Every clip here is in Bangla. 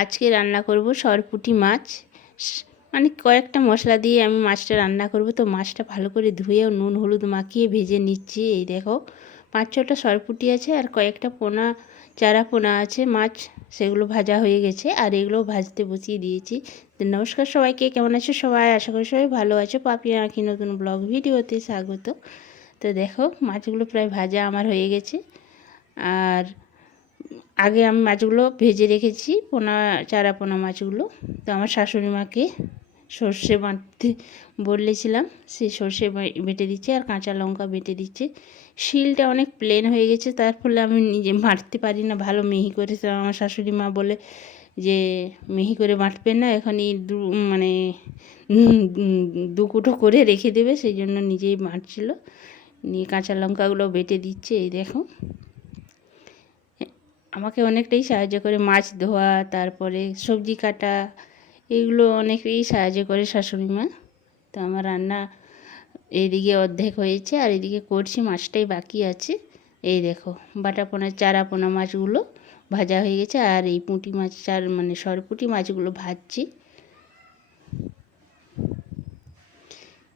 আজকে রান্না করব সরপুঁটি মাছ। মানে কয়েকটা মশলা দিয়ে আমি মাছটা রান্না করব। তো মাছটা ভালো করে ধুয়ে নুন হলুদ মাখিয়ে ভেজে নিচ্ছি। এই দেখো 5-6টা সরপুঁটি আছে আর কয়েকটা পোনা, চারা পোনা আছে মাছ, সেগুলো ভাজা হয়ে গেছে আর এগুলো ভাজতে বসিয়ে দিয়েছি। তো নমস্কার সবাইকে, কেমন আছো সবাই? আশা করি সবাই ভালো আছো। পাপিয়া আঁকি নতুন ব্লগ ভিডিওতে স্বাগত। তো দেখো মাছগুলো প্রায় ভাজা আমার হয়ে গেছে। আর আগে আমি মাছগুলো ভেজে রেখেছি, চারা পোনা মাছগুলো। তো আমার শাশুড়ি মাকে সর্ষে বাটতে বলেছিলাম, সেই সর্ষে বেটে দিচ্ছে আর কাঁচা লঙ্কা বেটে দিচ্ছে। শিলটা অনেক প্লেন হয়ে গেছে, তার ফলে আমি নিজে বাটতে পারি না ভালো মিহি করে। তো আমার শাশুড়ি মা বলে যে মিহি করে বাটবে না, এখনই মানে দু কুটো করে রেখে দেবে, সেই জন্য নিজেই বাটছিল। নিয়ে কাঁচা লঙ্কাগুলো বেটে দিচ্ছে। এই দেখো আমাকে অনেকটাই সাহায্য করে, মাছ ধোয়া, তারপরে সবজি কাটা, এগুলো অনেকটাই সাহায্য করে শাশুড়ি মা। তো আমার রান্না এইদিকে অর্ধেক হয়েছে আর এদিকে করছি, মাছটাই বাকি আছে। এই দেখো চারা পোনা মাছগুলো ভাজা হয়ে গেছে আর এই পুঁটি মাছ মানে সরপুঁটি মাছগুলো ভাজছি।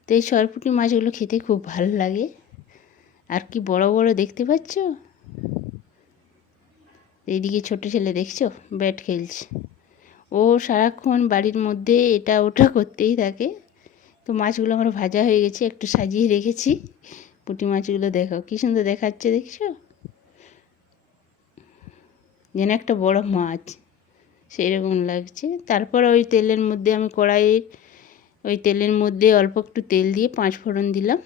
তো এই সরপুঁটি মাছগুলো খেতে খুব ভালো লাগে। আর কি বড় বড় দেখতে পাচ্ছ। এইদিকে ছোট ছেলে দেখছো ব্যাট খেলছে, ও সারাক্ষণ বাড়ির মধ্যে এটা ওটা করতেই থাকে। তো মাছগুলো আমার ভাজা হয়ে গেছে, একটু সাজিয়ে রেখেছি। পুঁটি মাছগুলো দেখো কী সুন্দর দেখাচ্ছে, দেখছো যেন একটা বড় মাছ সেই রকম লাগছে। তারপর ওই তেলের মধ্যে আমি ওই তেলের মধ্যে অল্প একটু তেল দিয়ে 5 ফোড়ন দিলাম।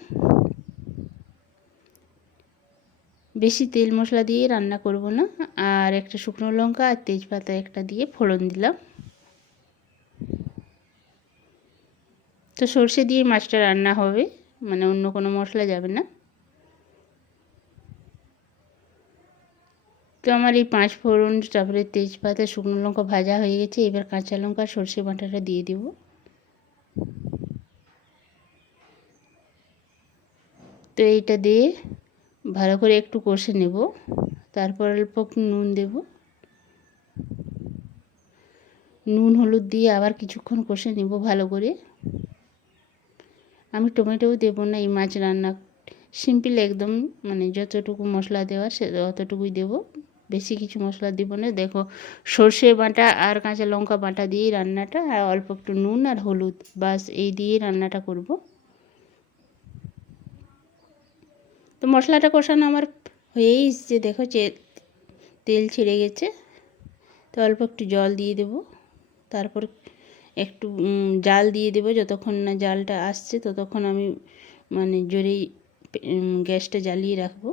বেশি তেল মশলা দিয়ে রান্না করব না। আর একটা শুকনো লঙ্কা আর তেজপাতা একটা দিয়ে ফোড়ন দিলাম। তো সর্ষে দিয়ে মাছটা রান্না হবে, মানে অন্য কোনো মশলা যাবে না। তো আমার এই 5 ফোড়ন, তারপরে তেজপাতা, শুকনো লঙ্কা ভাজা হয়ে গেছে। এবার কাঁচা লঙ্কা সর্ষে বাটাটা দিয়ে দেব। তো এইটা দিয়ে ভালো করে একটু কষে নেব। তারপর অল্প নুন দেব, নুন হলুদ দিয়ে আবার কিছুক্ষণ কষে নেব ভালো করে। আমি টমেটোও দেবো না, এই মাছ রান্না সিম্পল একদম, মানে যতটুকু মশলা দেওয়া সে অতটুকুই দেব, বেশি কিছু মশলা দেব না। দেখো সর্ষে বাটা আর কাঁচা লঙ্কা বাটা দিয়েই রান্নাটা, আর অল্প একটু নুন আর হলুদ, বাস এই দিয়ে রান্নাটা করব। তো মশলাটা কষানো আমার হয়েই এসছে, দেখো তেল ছেড়ে গেছে। তো অল্প একটু জল দিয়ে দেব, তারপর একটু জাল দিয়ে দেব। যতক্ষণ না জালটা আসছে ততক্ষণ আমি মানে জোরেই গ্যাসটা জ্বালিয়ে রাখবো।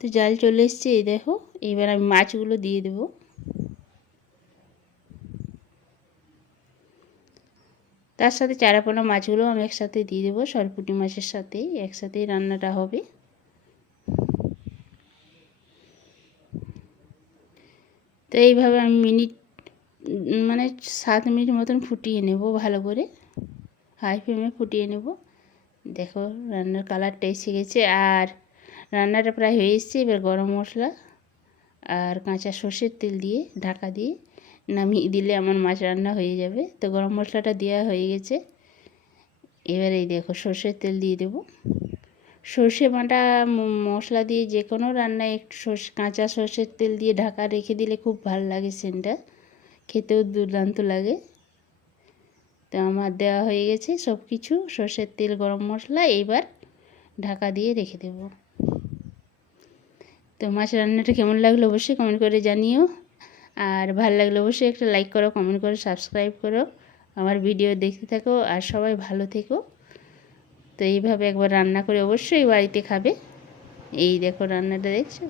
তো জাল চলে এসছে, এই দেখো এবার আমি মাছগুলো দিয়ে দেব। তার সাথে চারাপোনা মাছগুলো আমি একসাথে দিয়ে দেবো, সরপুঁটি মাছের সাথেই একসাথেই রান্নাটা হবে। তো এইভাবে আমি মানে 7 মিনিট মতন ফুটিয়ে নেব ভালো করে, হাই ফ্লেমে ফুটিয়ে নেব। দেখো রান্নার কালারটা এসে গেছে আর রান্নাটা প্রায় হয়ে এসছে। এবার গরম মশলা আর কাঁচা সর্ষের তেল দিয়ে ঢাকা দিয়ে নামিয়ে দিলে আমার মাছ রান্না হয়ে যাবে। তো গরম মশলাটা দেওয়া হয়ে গেছে। এবার এই দেখো সর্ষের তেল দিয়ে দেব। সর্ষে বাটা মশলা দিয়ে যে কোনো রান্নায় একটু কাঁচা সর্ষের তেল দিয়ে ঢাকা রেখে দিলে খুব ভালো লাগে, সেন্টটা খেতেও দুর্দান্ত লাগে। তো আমার দেওয়া হয়ে গেছে সব কিছু, সর্ষের তেল, গরম মশলা। এবার ঢাকা দিয়ে রেখে দেব। তো মাছ রান্নাটা কেমন লাগলো অবশ্যই কমেন্ট করে জানিও। আর ভালো লাগলে অবশ্যই একটা লাইক করো, কমেন্ট করো, সাবস্ক্রাইব করো, আমার ভিডিও দেখতে থাকো। আর সবাই ভালো থেকো। তো এইভাবে একবার রান্না করে অবশ্যই বাড়িতে খাবে। এই দেখো রান্নাটা দেখছো,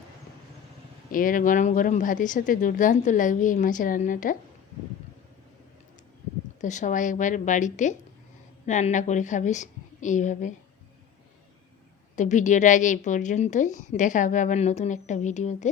এবারে গরম গরম ভাতের সাথে দুর্দান্ত লাগবে এই মাছের রান্নাটা। তো সবাই একবার বাড়িতে রান্না করে খাবে এইভাবে। তো ভিডিওটা আজ এই পর্যন্তই, দেখা হবে আবার নতুন একটা ভিডিওতে।